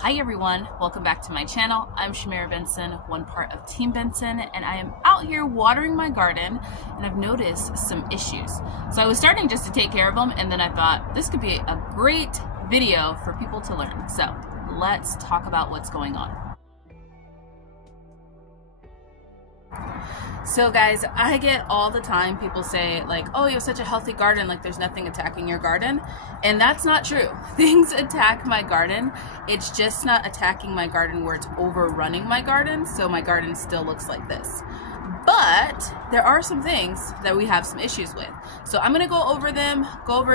Hi everyone, welcome back to my channel. I'm Shamira Benson, one part of Team Benson, and I am out here watering my garden and I've noticed some issues. So I was starting just to take care of them, and then I thought this could be a great video for people to learn. So let's talk about what's going on. So guys, I get all the time people say like, oh, you have such a healthy garden, like there's nothing attacking your garden. And that's not true. Things attack my garden. It's just not attacking my garden where it's overrunning my garden, so my garden still looks like this. But there are some things that we have some issues with. So I'm gonna go over them,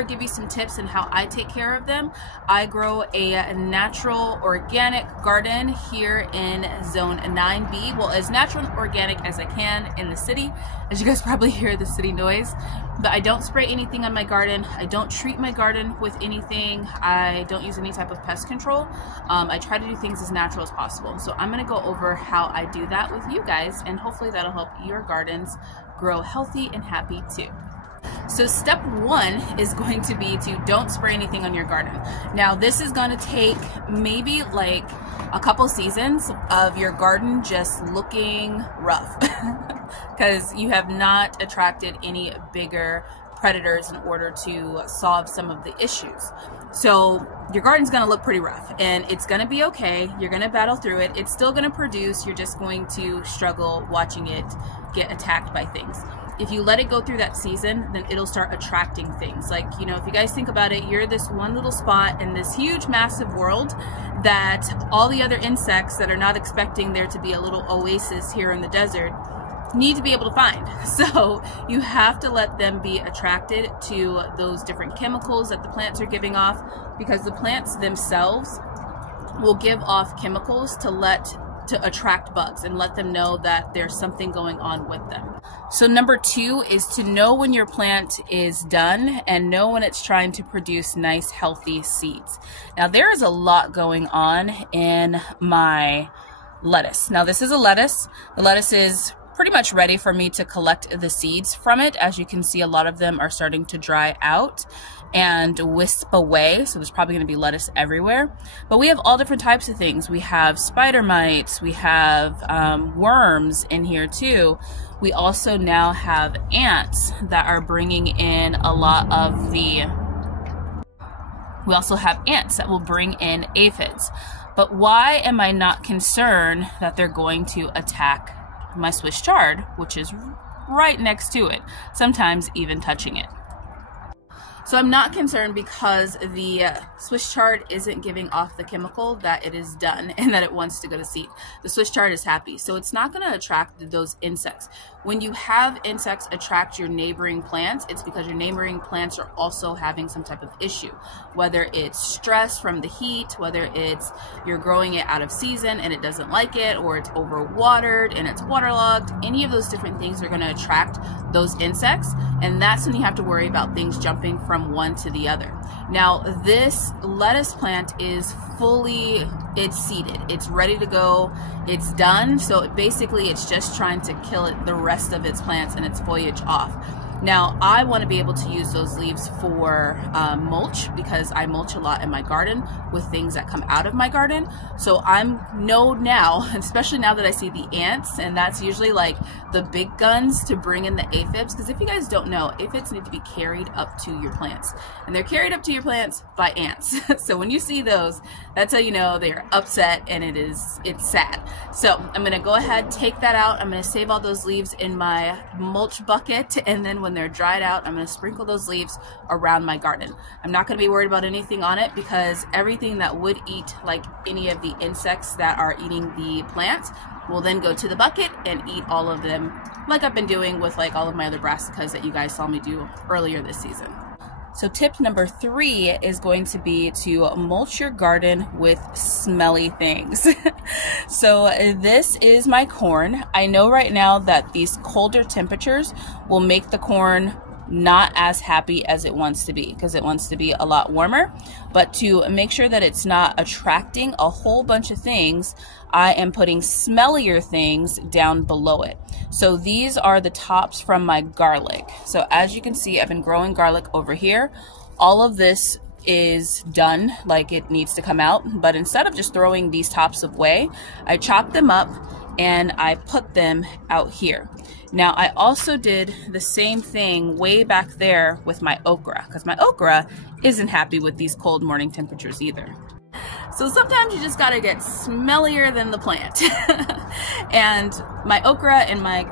give you some tips on how I take care of them. I grow a natural organic garden here in zone 9B. Well, as natural and organic as I can in the city. As you guys probably hear the city noise. But I don't spray anything on my garden. I don't treat my garden with anything. I don't use any type of pest control. I try to do things as natural as possible. So I'm gonna go over how I do that with you guys, and hopefully that'll help your gardens grow healthy and happy too. So step one is going to be to don't spray anything on your garden. Now this is going to take maybe like a couple seasons of your garden just looking rough because you have not attracted any bigger predators in order to solve some of the issues. So your garden's going to look pretty rough, and it's going to be okay. You're going to battle through it. It's still going to produce. You're just going to struggle watching it get attacked by things. If you let it go through that season, then it'll start attracting things. Like, you know, if you guys think about it, you're this one little spot in this huge, massive world that all the other insects that are not expecting there to be a little oasis here in the desert need to be able to find. So you have to let them be attracted to those different chemicals that the plants are giving off, because the plants themselves will give off chemicals to attract bugs and let them know that there's something going on with them. So number two is to know when your plant is done and know when it's trying to produce nice healthy seeds. Now there is a lot going on in my lettuce. Now this is a lettuce. The lettuce is pretty much ready for me to collect the seeds from it. As you can see, a lot of them are starting to dry out and wisp away, so there's probably going to be lettuce everywhere. But we have all different types of things. We have spider mites, we have worms in here too. We also now have ants that are bringing in a lot of the, we also have ants that will bring in aphids. But why am I not concerned that they're going to attack my Swiss chard, which is right next to it, sometimes even touching it? So I'm not concerned because the Swiss chard isn't giving off the chemical that it is done and that it wants to go to seed. The Swiss chard is happy, so it's not going to attract those insects. When you have insects attract your neighboring plants, it's because your neighboring plants are also having some type of issue, whether it's stress from the heat, whether it's you're growing it out of season and it doesn't like it, or it's overwatered and it's waterlogged. Any of those different things are going to attract those insects, and that's when you have to worry about things jumping from one to the other. Now this lettuce plant is fully, it's seeded, it's ready to go, it's done. So basically it's just trying to kill the rest of its plants and its foliage off. Now I want to be able to use those leaves for mulch, because I mulch a lot in my garden with things that come out of my garden. So I'm know now, especially now that I see the ants, and that's usually like the big guns to bring in the aphids, because if you guys don't know, aphids need to be carried up to your plants, and they're carried up to your plants by ants. So when you see those, that's how you know they're upset, and it's sad. So I'm gonna go ahead, take that out. I'm gonna save all those leaves in my mulch bucket, and then when they're dried out, I'm going to sprinkle those leaves around my garden. I'm not going to be worried about anything on it, because everything that would eat like any of the insects that are eating the plants will then go to the bucket and eat all of them, like I've been doing with like all of my other brassicas that you guys saw me do earlier this season. So tip number three is going to be to mulch your garden with smelly things. So this is my corn. I know right now that these colder temperatures will make the corn not as happy as it wants to be, because it wants to be a lot warmer. But to make sure that it's not attracting a whole bunch of things, I am putting smellier things down below it. So these are the tops from my garlic. So as you can see, I've been growing garlic over here. All of this is done, like it needs to come out. But instead of just throwing these tops away, I chopped them up and I put them out here. Now I also did the same thing way back there with my okra, because my okra isn't happy with these cold morning temperatures either. So sometimes you just gotta get smellier than the plant. And my okra and my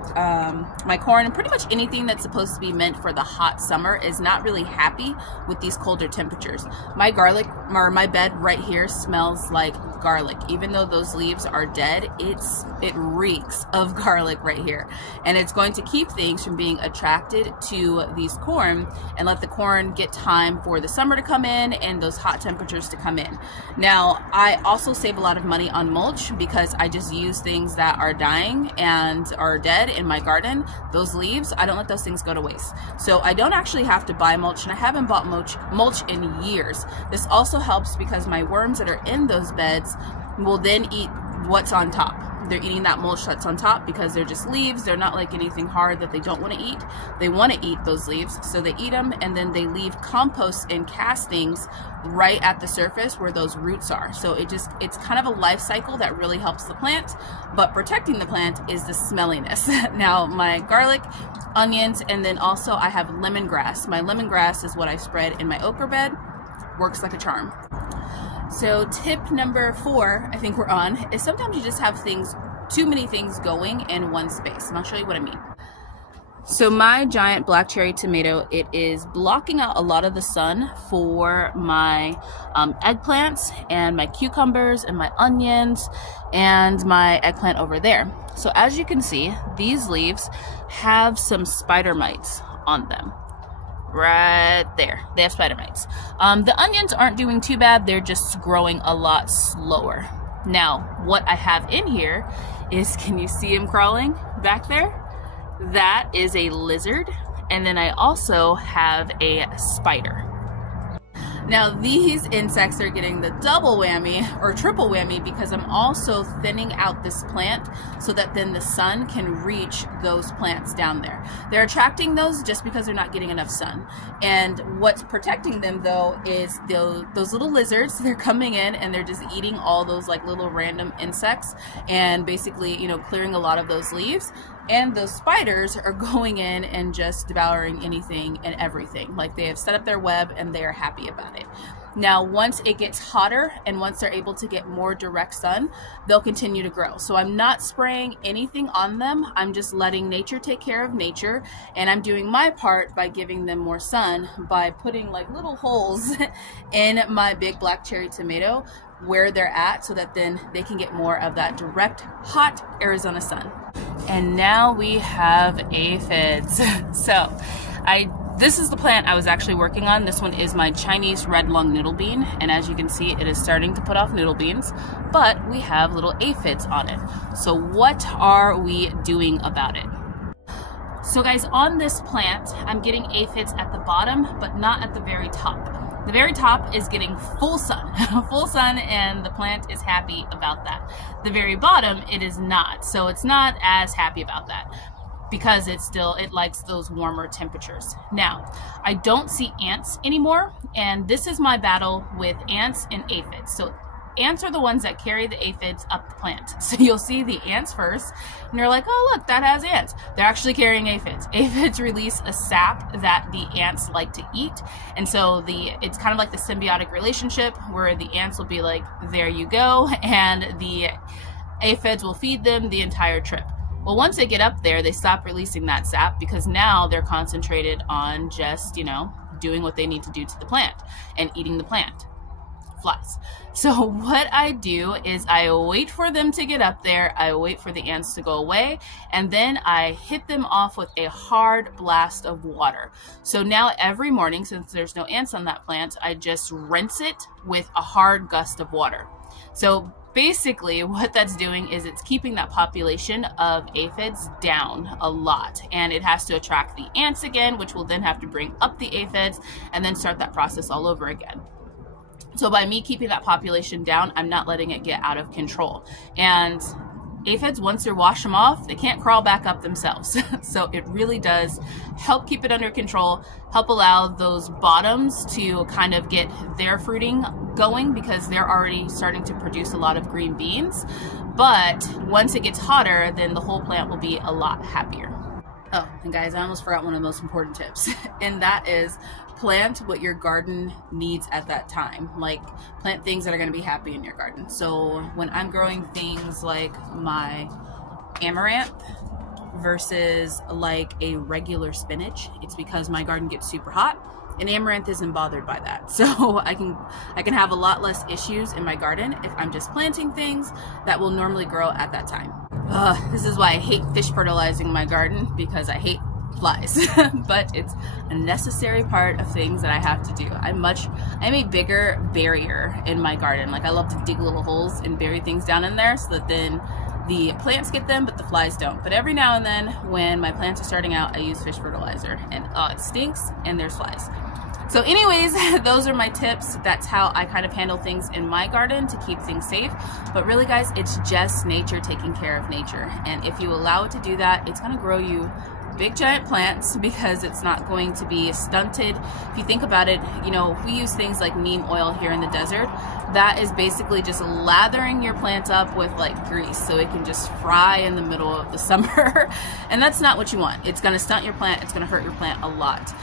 corn and pretty much anything that's supposed to be meant for the hot summer is not really happy with these colder temperatures. My garlic, or my bed right here, smells like garlic. Even though those leaves are dead, it reeks of garlic right here. And it's going to keep things from being attracted to these corn and let the corn get time for the summer to come in and those hot temperatures to come in. Now, I also save a lot of money on mulch because I just use things that are dying and are dead in my garden. Those leaves, I don't let those things go to waste. So I don't actually have to buy mulch, and I haven't bought mulch in years. This also helps because my worms that are in those beds will then eat what's on top. They're eating that mulch that's on top because they're just leaves. They're not like anything hard that they don't want to eat. They want to eat those leaves, so they eat them, and then they leave compost and castings right at the surface where those roots are. So it's kind of a life cycle that really helps the plant, but protecting the plant is the smelliness. Now my garlic, onions, and then also I have lemongrass. My lemongrass is what I spread in my okra bed. Works like a charm. So tip number 4, I think we're on, is sometimes you just have too many things going in one space. And I'll show you what I mean. So my giant black cherry tomato, it is blocking out a lot of the sun for my eggplants and my cucumbers and my onions and my eggplant over there. So as you can see, these leaves have some spider mites on them. Right there, they have spider mites. The onions aren't doing too bad, they're just growing a lot slower. Now, what I have in here is, can you see him crawling back there? That is a lizard, and then I also have a spider. Now these insects are getting the double whammy or triple whammy because I'm also thinning out this plant so that then the sun can reach those plants down there. They're attracting those just because they're not getting enough sun. And what's protecting them though is those little lizards. They're coming in and they're just eating all those like little random insects and basically, you know, clearing a lot of those leaves. And those spiders are going in and just devouring anything and everything. Like, they have set up their web and they are happy about it. Now, once it gets hotter and once they're able to get more direct sun, they'll continue to grow. So I'm not spraying anything on them. I'm just letting nature take care of nature. And I'm doing my part by giving them more sun by putting like little holes in my big black cherry tomato where they're at so that then they can get more of that direct hot Arizona sun. And now we have aphids. So this is the plant I was actually working on. This one is my Chinese red lung noodle bean, and as you can see, it is starting to put off noodle beans, but we have little aphids on it. So what are we doing about it? So guys, on this plant, I'm getting aphids at the bottom, but not at the very top. The very top is getting full sun, full sun, and the plant is happy about that. The very bottom, it is not, so it's not as happy about that because it likes those warmer temperatures. Now, I don't see ants anymore, and this is my battle with ants and aphids. So ants are the ones that carry the aphids up the plant. So you'll see the ants first, and you're like, oh look, that has ants. They're actually carrying aphids. Aphids release a sap that the ants like to eat, and so it's kind of like the symbiotic relationship where the ants will be like, there you go, and the aphids will feed them the entire trip. Well, once they get up there, they stop releasing that sap because now they're concentrated on just, you know, doing what they need to do to the plant and eating the plant. Flies. So what I do is I wait for them to get up there, I wait for the ants to go away, and then I hit them off with a hard blast of water. So now every morning, since there's no ants on that plant, I just rinse it with a hard gust of water. So basically what that's doing is it's keeping that population of aphids down a lot, and it has to attract the ants again, which will then have to bring up the aphids and then start that process all over again. So by me keeping that population down, I'm not letting it get out of control. And aphids, once you wash them off, they can't crawl back up themselves. So it really does help keep it under control, help allow those bottoms to kind of get their fruiting going, because they're already starting to produce a lot of green beans. But once it gets hotter, then the whole plant will be a lot happier. Oh, and guys, I almost forgot one of the most important tips, and that is plant what your garden needs at that time. Like, plant things that are going to be happy in your garden. So when I'm growing things like my amaranth versus like a regular spinach, it's because my garden gets super hot, and amaranth isn't bothered by that. So I can have a lot less issues in my garden if I'm just planting things that will normally grow at that time. This is why I hate fish fertilizing my garden, because I hate flies. But it's a necessary part of things that I have to do. I'm a bigger barrier in my garden. Like, I love to dig little holes and bury things down in there so that then the plants get them, but the flies don't. But every now and then when my plants are starting out, I use fish fertilizer, and it stinks and there's flies. So anyways, those are my tips. That's how I kind of handle things in my garden to keep things safe. But really, guys, it's just nature taking care of nature. And if you allow it to do that, it's going to grow you big giant plants, because it's not going to be stunted. If you think about it, you know, if we use things like neem oil here in the desert, that is basically just lathering your plant up with like grease so it can just fry in the middle of the summer. And that's not what you want. It's going to stunt your plant. It's going to hurt your plant a lot.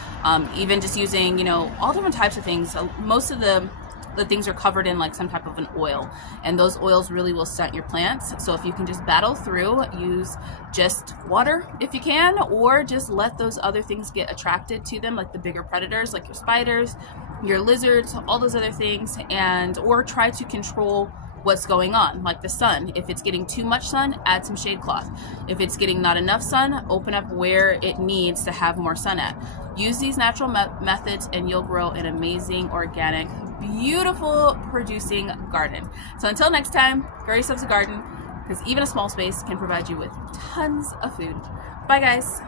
Even just using, you know, all different types of things. Most of the things are covered in like some type of an oil, and those oils really will stunt your plants. So if you can just battle through, use just water if you can, or just let those other things get attracted to them, like the bigger predators, like your spiders, your lizards, all those other things, or try to control what's going on, like the sun. If it's getting too much sun, add some shade cloth. If it's getting not enough sun, open up where it needs to have more sun at. Use these natural methods, and you'll grow an amazing, organic, beautiful producing garden. So until next time, grow yourselves a garden, because even a small space can provide you with tons of food. Bye, guys.